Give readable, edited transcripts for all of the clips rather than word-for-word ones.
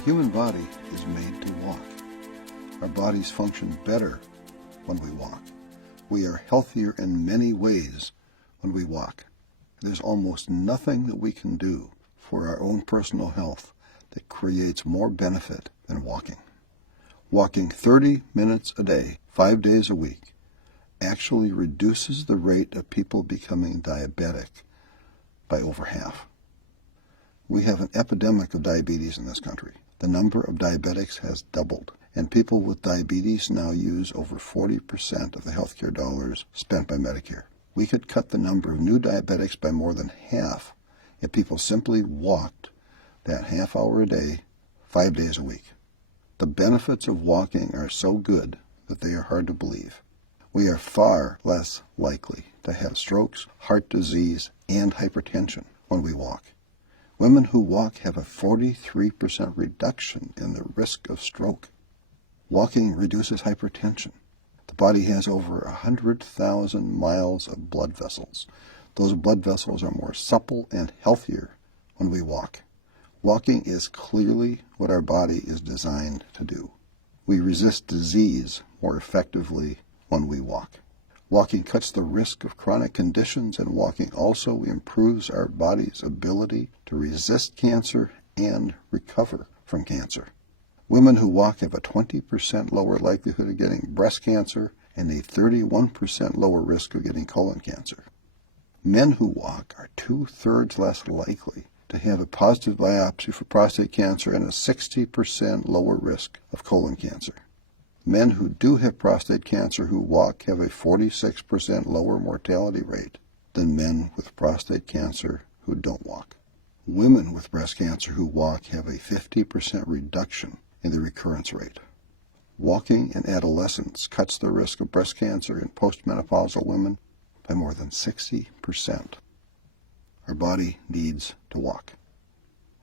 The human body is made to walk. Our bodies function better when we walk. We are healthier in many ways when we walk. There's almost nothing that we can do for our own personal health that creates more benefit than walking. Walking 30 minutes a day, 5 days a week, actually reduces the rate of people becoming diabetic by over half. We have an epidemic of diabetes in this country. The number of diabetics has doubled, and people with diabetes now use over 40% of the healthcare dollars spent by Medicare. We could cut the number of new diabetics by more than half if people simply walked that half hour a day, 5 days a week. The benefits of walking are so good that they are hard to believe. We are far less likely to have strokes, heart disease, and hypertension when we walk. Women who walk have a 43% reduction in the risk of stroke. Walking reduces hypertension. The body has over 100,000 miles of blood vessels. Those blood vessels are more supple and healthier when we walk. Walking is clearly what our body is designed to do. We resist disease more effectively when we walk. Walking cuts the risk of chronic conditions, and walking also improves our body's ability to resist cancer and recover from cancer. Women who walk have a 20% lower likelihood of getting breast cancer and a 31% lower risk of getting colon cancer. Men who walk are 2/3 less likely to have a positive biopsy for prostate cancer and a 60% lower risk of colon cancer. Men who do have prostate cancer who walk have a 46% lower mortality rate than men with prostate cancer who don't walk. Women with breast cancer who walk have a 50% reduction in the recurrence rate. Walking in adolescence cuts the risk of breast cancer in postmenopausal women by more than 60%. Our body needs to walk.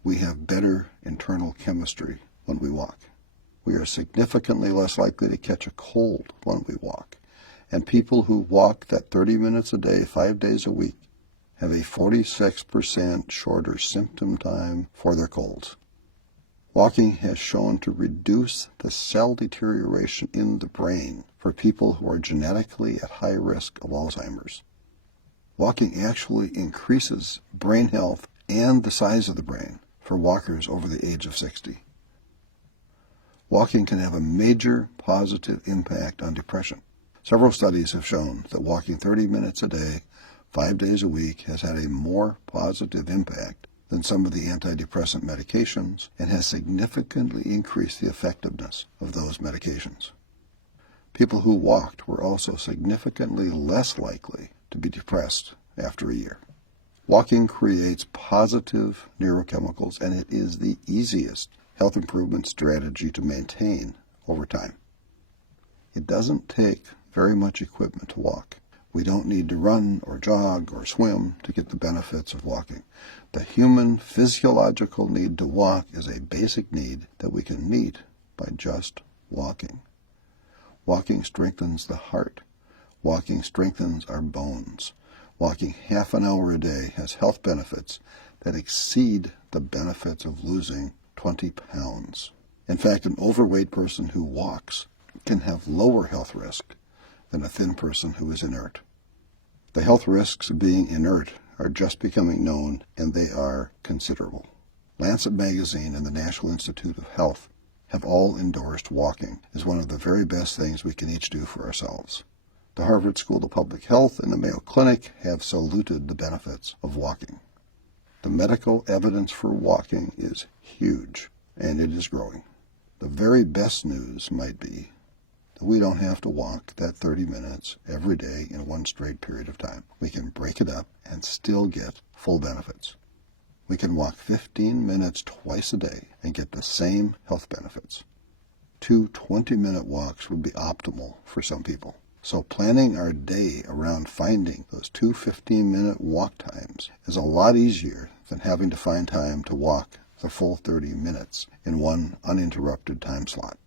We have better internal chemistry when we walk. We are significantly less likely to catch a cold when we walk. And people who walk that 30 minutes a day, 5 days a week, have a 46% shorter symptom time for their colds. Walking has shown to reduce the cell deterioration in the brain for people who are genetically at high risk of Alzheimer's. Walking actually increases brain health and the size of the brain for walkers over the age of 60. Walking can have a major positive impact on depression. Several studies have shown that walking 30 minutes a day, 5 days a week, has had a more positive impact than some of the antidepressant medications and has significantly increased the effectiveness of those medications. People who walked were also significantly less likely to be depressed after a year. Walking creates positive neurochemicals, and it is the easiest health improvement strategy to maintain over time. It doesn't take very much equipment to walk. We don't need to run or jog or swim to get the benefits of walking. The human physiological need to walk is a basic need that we can meet by just walking. Walking strengthens the heart. Walking strengthens our bones. Walking half an hour a day has health benefits that exceed the benefits of losing 20 pounds. In fact, an overweight person who walks can have lower health risk than a thin person who is inert. The health risks of being inert are just becoming known, and they are considerable. Lancet Magazine and the National Institute of Health have all endorsed walking as one of the very best things we can each do for ourselves. The Harvard School of Public Health and the Mayo Clinic have saluted the benefits of walking. The medical evidence for walking is huge, and it is growing. The very best news might be that we don't have to walk that 30 minutes every day in one straight period of time. We can break it up and still get full benefits. We can walk 15 minutes twice a day and get the same health benefits. 2 20-minute walks would be optimal for some people. So planning our day around finding those 2 15-minute walk times is a lot easier than having to find time to walk the full 30 minutes in one uninterrupted time slot.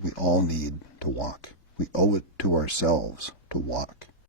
We all need to walk. We owe it to ourselves to walk.